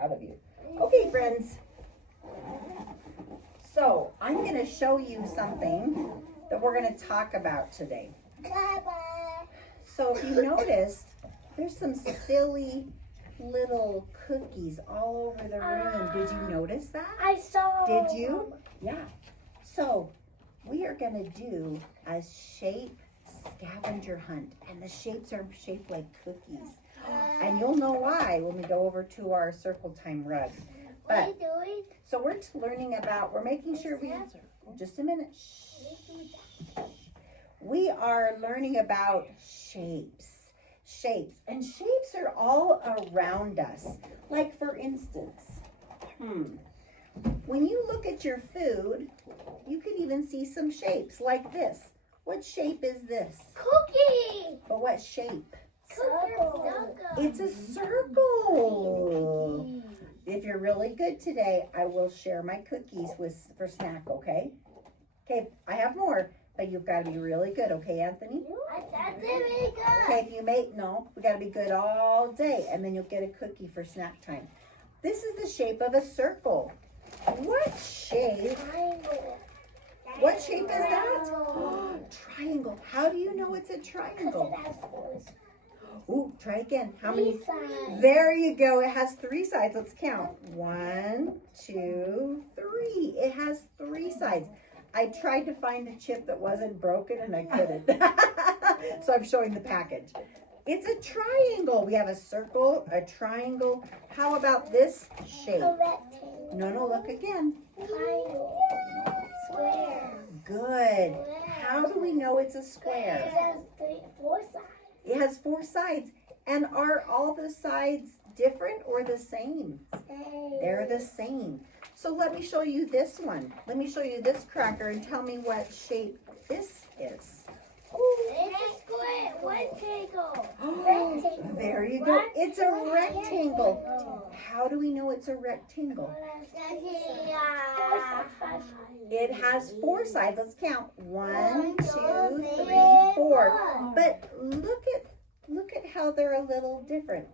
proud of you. Okay, friends. So I'm going to show you something that we're going to talk about today. So if you notice, there's some silly little cookies all over the room. Did you notice that? I saw. Did you? Yeah. So we are going to do a shape scavenger hunt, and the shapes are shaped like cookies. And you'll know why when we go over to our circle time rug. What are But you doing? so we're learning about, we're making sure we, just a minute. Shh. We are learning about shapes. Shapes. And shapes are all around us. Like for instance, when you look at your food, you could even see some shapes like this. What shape is this? Cookie. But what shape? Circle. It's a circle. If you're really good today, I will share my cookies for snack, okay? Okay, I have more, but you've got to be really good, okay, Anthony? I did really good. Okay, if you make, no, we got to be good all day, and then you'll get a cookie for snack time. This is the shape of a circle. What shape? Triangle. What shape is that? Triangle. How do you know it's a triangle? Ooh, try again. How many? There you go. It has 3 sides. Let's count. 1, 2, 3. It has 3 sides. I tried to find a chip that wasn't broken and I couldn't. So I'm showing the package. It's a triangle. We have a circle, a triangle. How about this shape? A rectangle. No, look again. Triangle. Square. Good. How do we know it's a square? It has 4 sides. It has 4 sides. And are all the sides different or the same? They're the same. So let me show you this one. Let me show you this cracker and tell me what shape this is. It's a square. Rectangle. There you go. It's a rectangle. How do we know it's a rectangle? It has 4 sides. Let's count. 1, 2, 3, 4. But look at how they're a little different.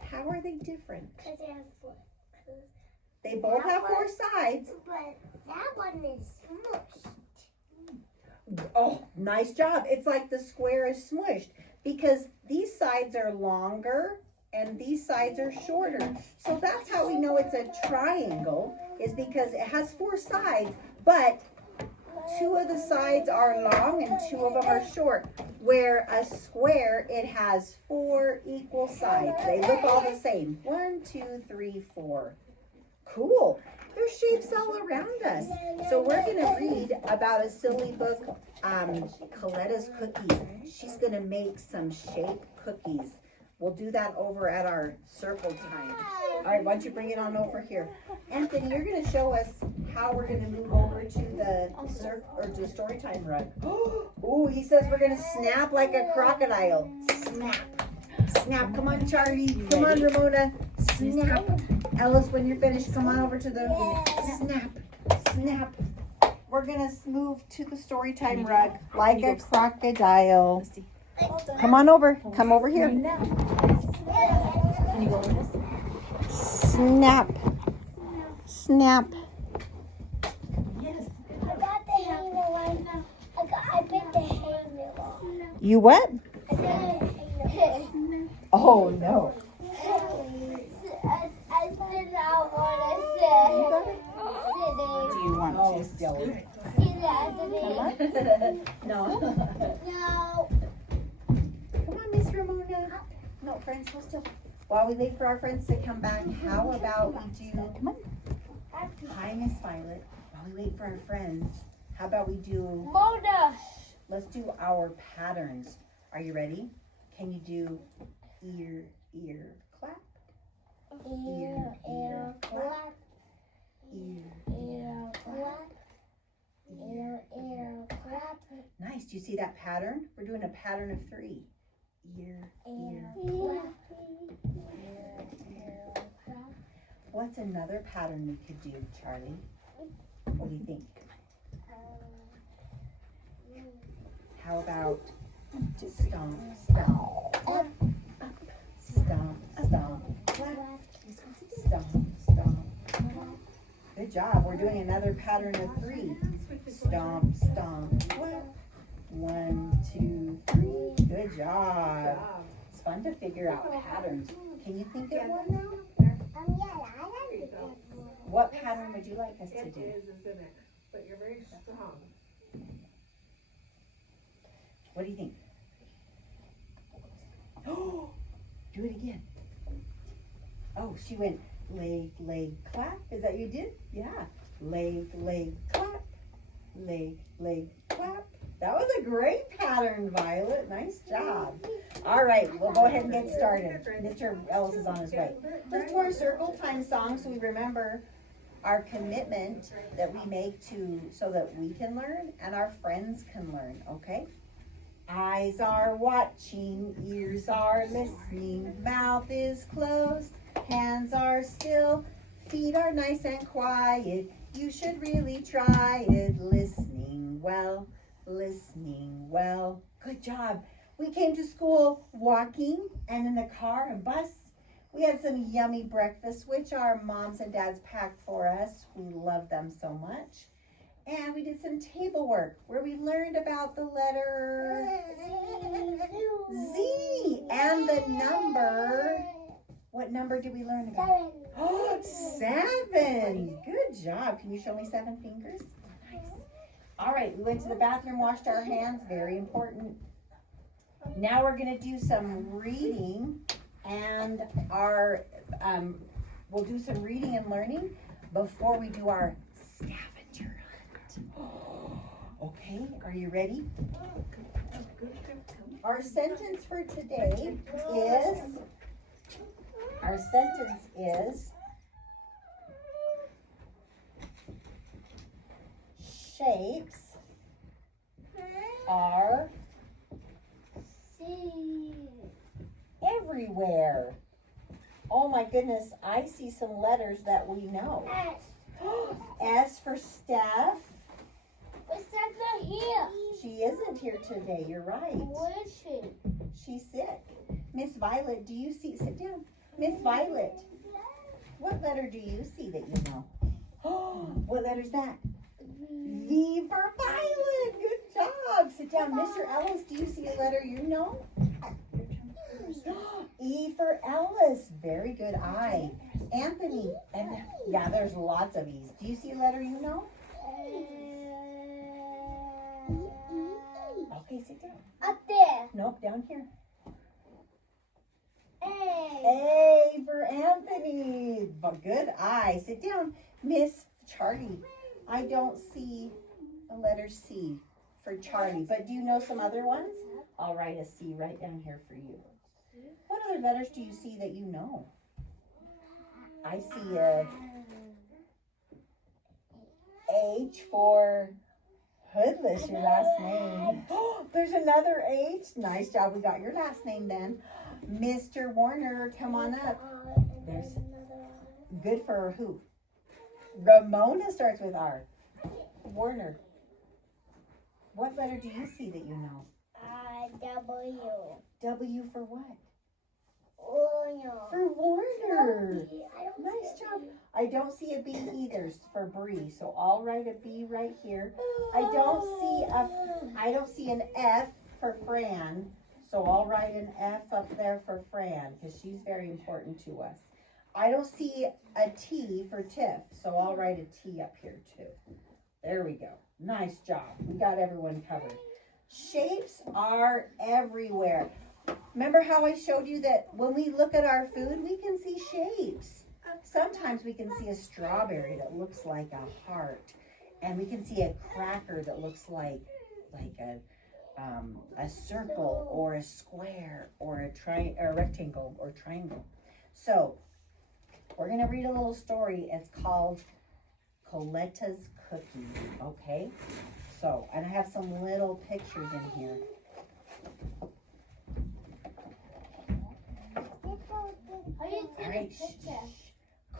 How are they different? Because it has 4. They both have 4 sides. But that one is smushed. Oh, nice job. It's like the square is smushed because these sides are longer and these sides are shorter. So that's how we know it's a triangle, is because it has 4 sides, but 2 of the sides are long and 2 of them are short. Where a square, it has 4 equal sides. They look all the same. 1, 2, 3, 4. Cool. There's shapes all around us. So we're going to read about a silly book, Coletta's Cookies. She's going to make some shape cookies. We'll do that over at our circle time. All right, why don't you bring it on over here. Anthony, you're going to show us how we're going to move over to the story time rug. Oh, he says we're going to snap like a crocodile. Snap. Snap. Come on, Charlie. Come on, Ramona. Snap. Ellis, when you're finished, come on over to the snap. Snap. We're going to move to the story time rug like a crocodile. Come on over. Come over here. Can you go with this? Snap. Snap. Yes. I got the handle right now. I bit the handle. You what? I bit the handle. Oh, no. I did not want to say. Do you want to scoop? No. No. Come on, Miss Ramona. No, friends, hold still. While we wait for our friends to come back, how about we do, come on. Hi, Miss Violet. While we wait for our friends, how about we do, Mona. let's do our patterns. Are you ready? Can you do ear, ear, clap? Ear, ear, clap. Ear, Ear, clap. Ear, ear, clap. Nice. Do you see that pattern? We're doing a pattern of 3. Ear, ear, Clap. What's another pattern we could do, Charlie? What do you think? How about stomp, stomp, up, stomp, stomp, clap. Stomp, stomp. Good job. We're doing another pattern of 3. Stomp, stomp, clap. 1, 2, 3. Good job. It's fun to figure out patterns. Can you think of one now? What pattern would you like us to do? It is, isn't it? But you're very strong. What do you think? Oh, do it again. Oh, she went leg, leg, clap. Is that you did? Yeah. Leg, leg, clap. Leg, leg, clap. That was a great pattern, Violet. Nice job. All right, we'll go ahead and get started. Mr. Ellis is on his way. Let's do our circle time song so we remember our commitment that we make so that we can learn and our friends can learn, okay? Eyes are watching, ears are listening, mouth is closed, hands are still, feet are nice and quiet. You should really try it. Listening well, listening well. Good job. We came to school walking and in the car and bus. We had some yummy breakfast, which our moms and dads packed for us. We love them so much. And we did some table work where we learned about the letter Z and the number. What number did we learn about? Oh, 7. Good job. Can you show me 7 fingers? Nice. All right, we went to the bathroom, washed our hands. Very important. Now we're going to do some reading and we'll do some reading and learning before we do our scavenger hunt. Okay, are you ready? Our sentence for today is shapes are everywhere. Oh my goodness, I see some letters that we know. S for Steph. But Steph's not here. She isn't here today, you're right. Where is she? She's sick. Miss Violet, do you see, sit down. Miss Violet, what letter do you see that you know? What letter's that? V for Violet, good job. Sit down. Mr. Ellis, do you see a letter you know? E for Ellis, very good. I. Anthony, and yeah, there's lots of E's. Do you see a letter you know? Okay, sit down. Up there. Nope, down here. A. A for Anthony. Good eye. Sit down. Miss Charlie, I don't see a letter C for Charlie, but do you know some other ones? I'll write a C right down here for you. What other letters do you see that you know? I see a H for Hoodless, your last name. There's another H. Nice job. We got your last name then. Mr. Warner, come on up. There's good for who? Ramona starts with R. Warner, what letter do you see that you know? W. W for what? Warner. For Warner. I don't Nice see job. I don't see a B either for Bree, so I'll write a B right here. I don't see an F for Fran, so I'll write an F up there for Fran because she's very important to us. I don't see a T for Tiff, so I'll write a T up here too. There we go. Nice job. We got everyone covered. Shapes are everywhere. Remember how I showed you that when we look at our food, we can see shapes. Sometimes we can see a strawberry that looks like a heart, and we can see a cracker that looks like a circle or a square or a rectangle or triangle. So we're gonna read a little story. It's called Coletta's Cookies. Okay. So, and I have some little pictures in here. All right.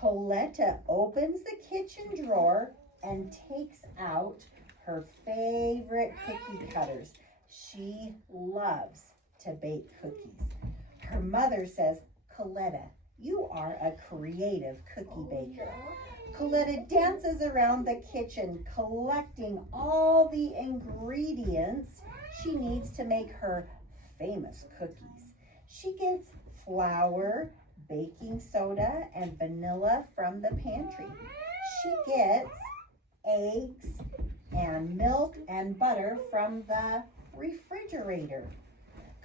Coletta opens the kitchen drawer and takes out her favorite cookie cutters. She loves to bake cookies. Her mother says, Coletta, You are a creative cookie baker. Coletta dances around the kitchen, collecting all the ingredients she needs to make her famous cookies. She gets flour, baking soda, and vanilla from the pantry. She gets eggs and milk and butter from the refrigerator.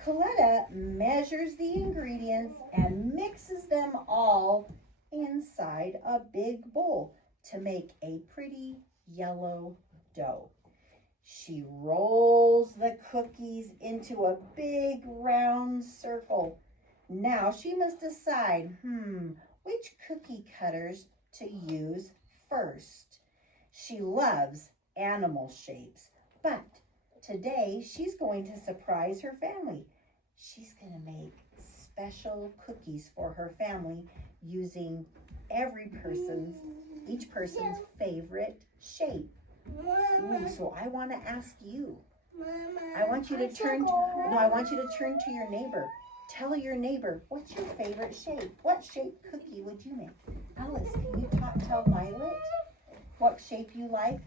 Coletta measures the ingredients and mixes them all inside a big bowl to make a pretty yellow dough. She rolls the cookies into a big round circle. Now she must decide, which cookie cutters to use first. She loves animal shapes, but today she's going to surprise her family. She's going to make special cookies for her family using each person's favorite shape. Ooh, so I want to ask you. I want you to turn to your neighbor. Tell your neighbor, what's your favorite shape? What shape cookie would you make? Alice, can you tell Violet what shape you like?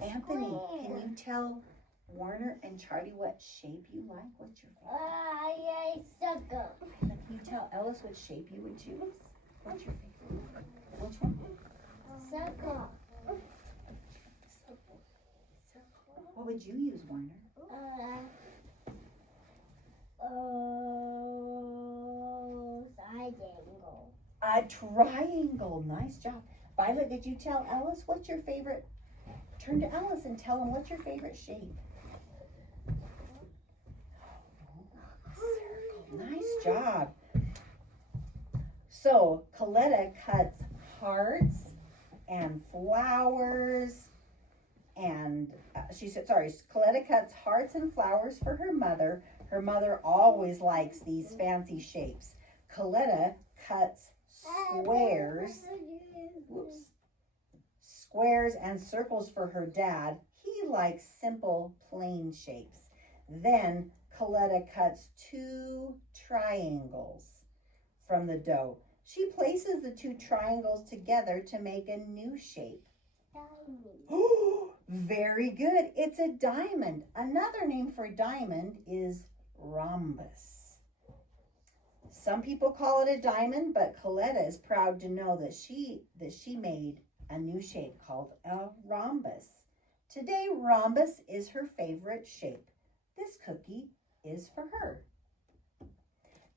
Anthony, can you tell Warner and Charlie what shape you like? What's your favorite? Circle. Can you tell Ellis what shape you would choose? What's your favorite? Which one? Circle. What would you use, Warner? Triangle. A triangle. Nice job. Violet, did you tell Ellis what's your favorite? Turn to Ellis and tell him what's your favorite shape. Nice job. So Coletta cuts hearts and flowers and Coletta cuts hearts and flowers for her mother. Her mother always likes these fancy shapes. Coletta cuts squares and circles for her dad. He likes simple, plain shapes. Then Coletta cuts 2 triangles from the dough. She places the 2 triangles together to make a new shape. Oh, very good. It's a diamond. Another name for diamond is rhombus. Some people call it a diamond, but Coletta is proud to know that she made a new shape called a rhombus. Today, rhombus is her favorite shape. This cookie is for her.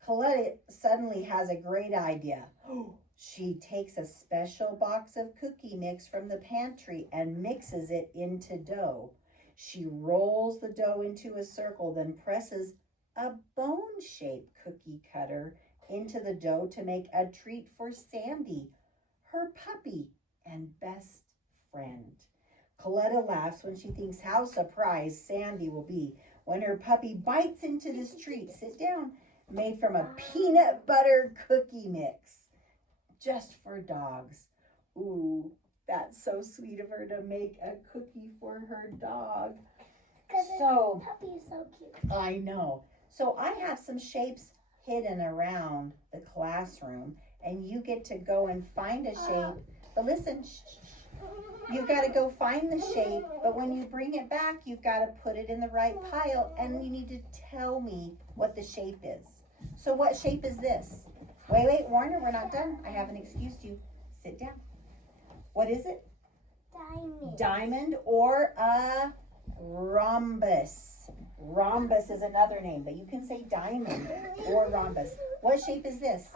Coletta suddenly has a great idea. She takes a special box of cookie mix from the pantry and mixes it into dough. She rolls the dough into a circle, then presses a bone-shaped cookie cutter into the dough to make a treat for Sandy, her puppy and best friend. Coletta laughs when she thinks how surprised Sandy will be when her puppy bites into this treat. Sit down. Made from a peanut butter cookie mix. Just for dogs. Ooh, that's so sweet of her to make a cookie for her dog. So, puppy is so cute. I know. So I have some shapes hidden around the classroom, and you get to go and find a shape. But listen, you've got to go find the shape, but when you bring it back, you've got to put it in the right pile, and you need to tell me what the shape is. So what shape is this? Wait, Warner, we're not done. I haven't excused you. Sit down. What is it? Diamond. Diamond or a rhombus. Rhombus is another name, but you can say diamond or rhombus. What shape is this?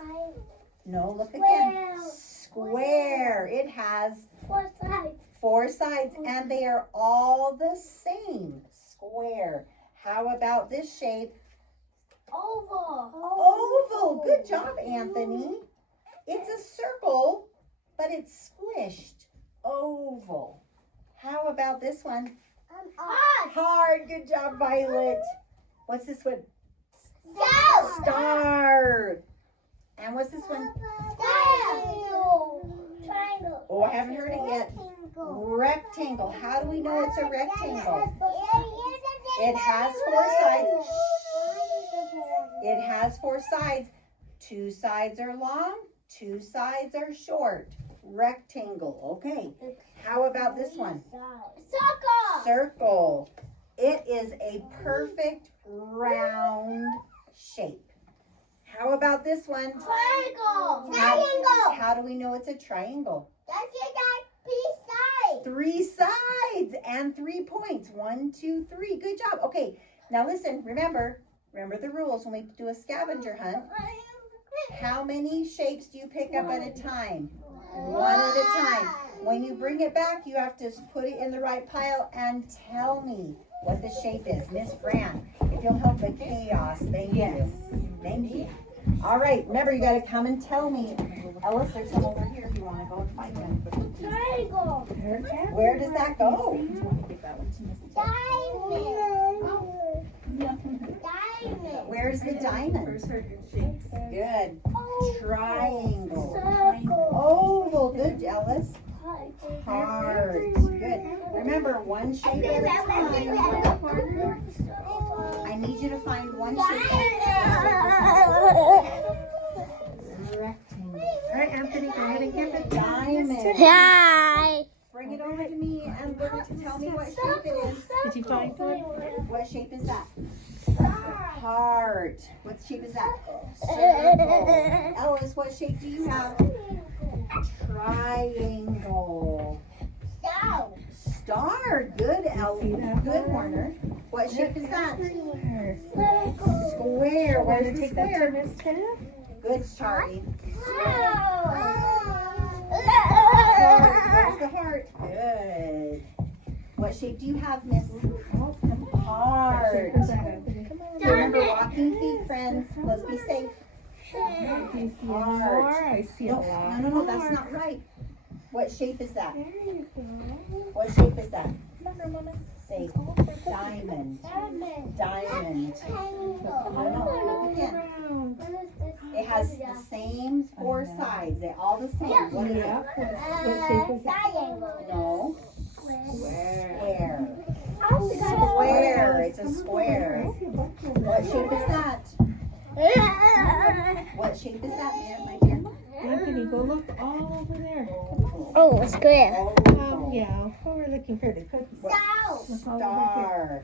No, look again. Square. It has 4 sides. 4 sides, and they are all the same. Square. How about this shape? Oval. Oval. Good job, Anthony. It's a circle, but it's squished. Oval. How about this one? Hard. Good job, Violet. What's this one? Star. And what's this one? Triangle. Oh, I haven't heard it yet. Rectangle. How do we know it's a rectangle? It has 4 sides. It has 4 sides. Two sides are long, two sides are short. Rectangle. Okay. How about this one? Circle. Circle. It is a perfect round shape. How about this one? Triangle. Triangle. How do we know it's a triangle? That's it, that 3 sides and 3 points. 1, 2, 3. Good job. Okay, now listen, remember the rules when we do a scavenger hunt. How many shapes do you pick up at a time? One at a time. When you bring it back, you have to put it in the right pile and tell me what the shape is. Miss Fran, if you'll help the chaos, thank you. Thank you. All right, remember you got to come and tell me. Ellis, there's some over here if you want to go and find them. Triangle. Where does that go? Diamond. Where's the diamond? First circle shapes. Good. Triangle. Circle. Oval. Good, Ellis. Heart. Good. Remember, one shape at a time. I need you to find one shape at a time. Rectangle. All right, Anthony, go ahead and give it. Diamond. Hi. Bring it over to me and tell me what shape it is. Did you find one? What shape is that? Heart. What shape is that? Circle. Ellis, what shape do you have? Triangle. Star. Good, Ellis. Good, Warner. What shape is that? Square. Where's the square? Good, Charlie. Heart. Where's the heart? Good. What shape do you have, Miss? Heart. Remember, walking feet, friends. Let's be safe. Heart. I see a lot. No, that's not right. What shape is that? What shape is that? Say diamond. Diamond. No, again. It has the same 4 sides. They're all the same. What is it? No. Square. Square. It's a square. What shape is that? What shape is that, my dear? Anthony, go look all over there. Oh, a square. Yeah. Oh, we're looking for the cookies. Star.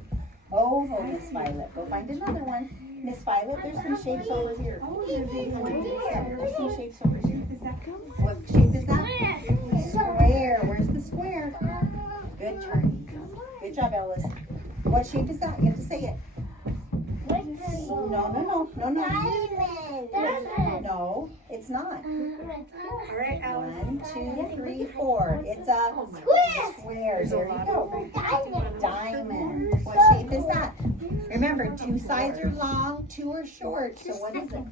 Oval, Miss Violet. Go find another one. Miss Violet, there's some shapes over here. There's some shapes over here. What shape is that? Square. Where's the square? Good, Charlie. Good job, Ellis. What shape is that? You have to say it. No. No, it's not. All right, Alice. 1, 2, 3, 4. It's a square. There you go. Diamond. What shape is that? Remember, 2 sides are long, 2 are short. So what is it?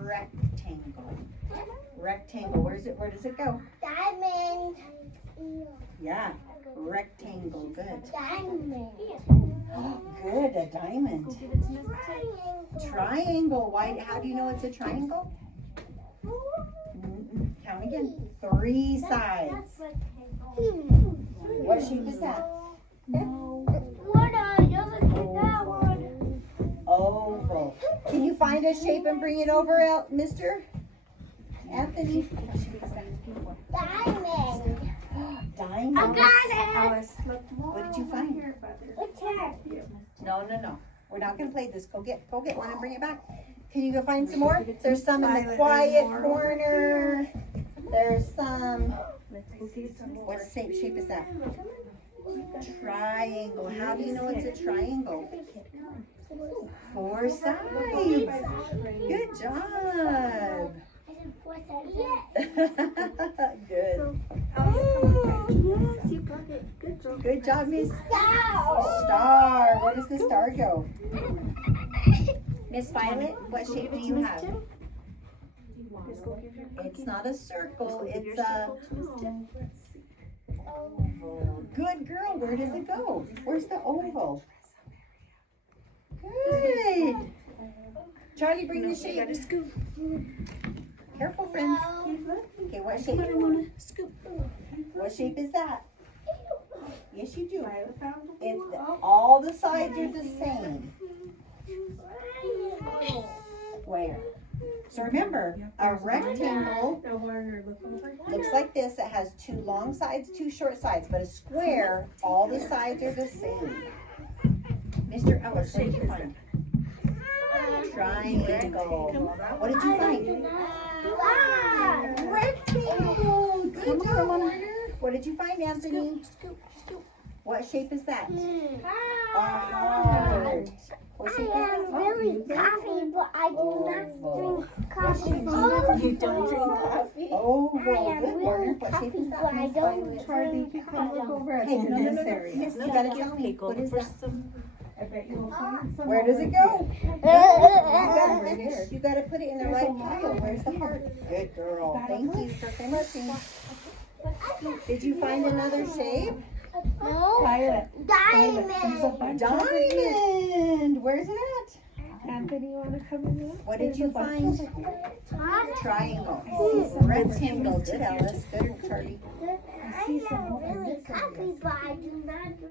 Rectangle. Rectangle. Where does it go? Diamond. Yeah. Rectangle. Good. Diamond. Good. A diamond. Triangle. Why? How do you know it's a triangle? Count again. 3 sides. What shape is that? Oval. Can you find a shape and bring it over, Mr. Anthony? Diamond. Diamond. I got it. Alice, look more. What did you find? What's that? No. We're not gonna play this. Go get one and bring it back. Can you go find some more? There's some in the quiet corner. There's some. What shape is that? Triangle. How do you know it's a triangle? 4 sides. Good job. Good. Yes, you got it. Good job. Good job, Miss Star. Where does the star go? Miss Violet, what shape do you have? It's not a circle, it's a oval. Good girl, where does it go? Where's the oval? Good. Charlie, bring the shape. Careful, friends. Okay, what shape? What shape is that? Yes, you do. It's all the sides are the same. square. So remember, a rectangle Now, Warner, look over here. looks like this. It has 2 long sides, 2 short sides. But a square, all the sides are the same. Mr. Ellis, what did you find? Triangle. What did you find? Rectangle. Good job, Warner. What did you find, Anthony? What shape is that? A heart. What shape is I that? am really coffee, but I do not drink coffee. You don't drink coffee? Oh, I well, am good, Warner. really What shape coffee, is but that? I don't Charlie, drink you can look coffee. over at Hey, the no, no, this no, no. area. You gotta tell me. Go What is for that? some. I bet you'll find some. Where does it over go? here. You gotta finish. You gotta put it in the right pile. Where's the heart? Good girl. Thank you for finishing. Did you find another shape? No. Violet. Violet. There's a Diamond. bunch over here. Diamond. Where's it at? Anthony, you wanna come in there? What did There's you a bunch find? over here. Triangle. some Rectangle. Good, Alice. Good, Charlie. I am really coffee, but I do not drink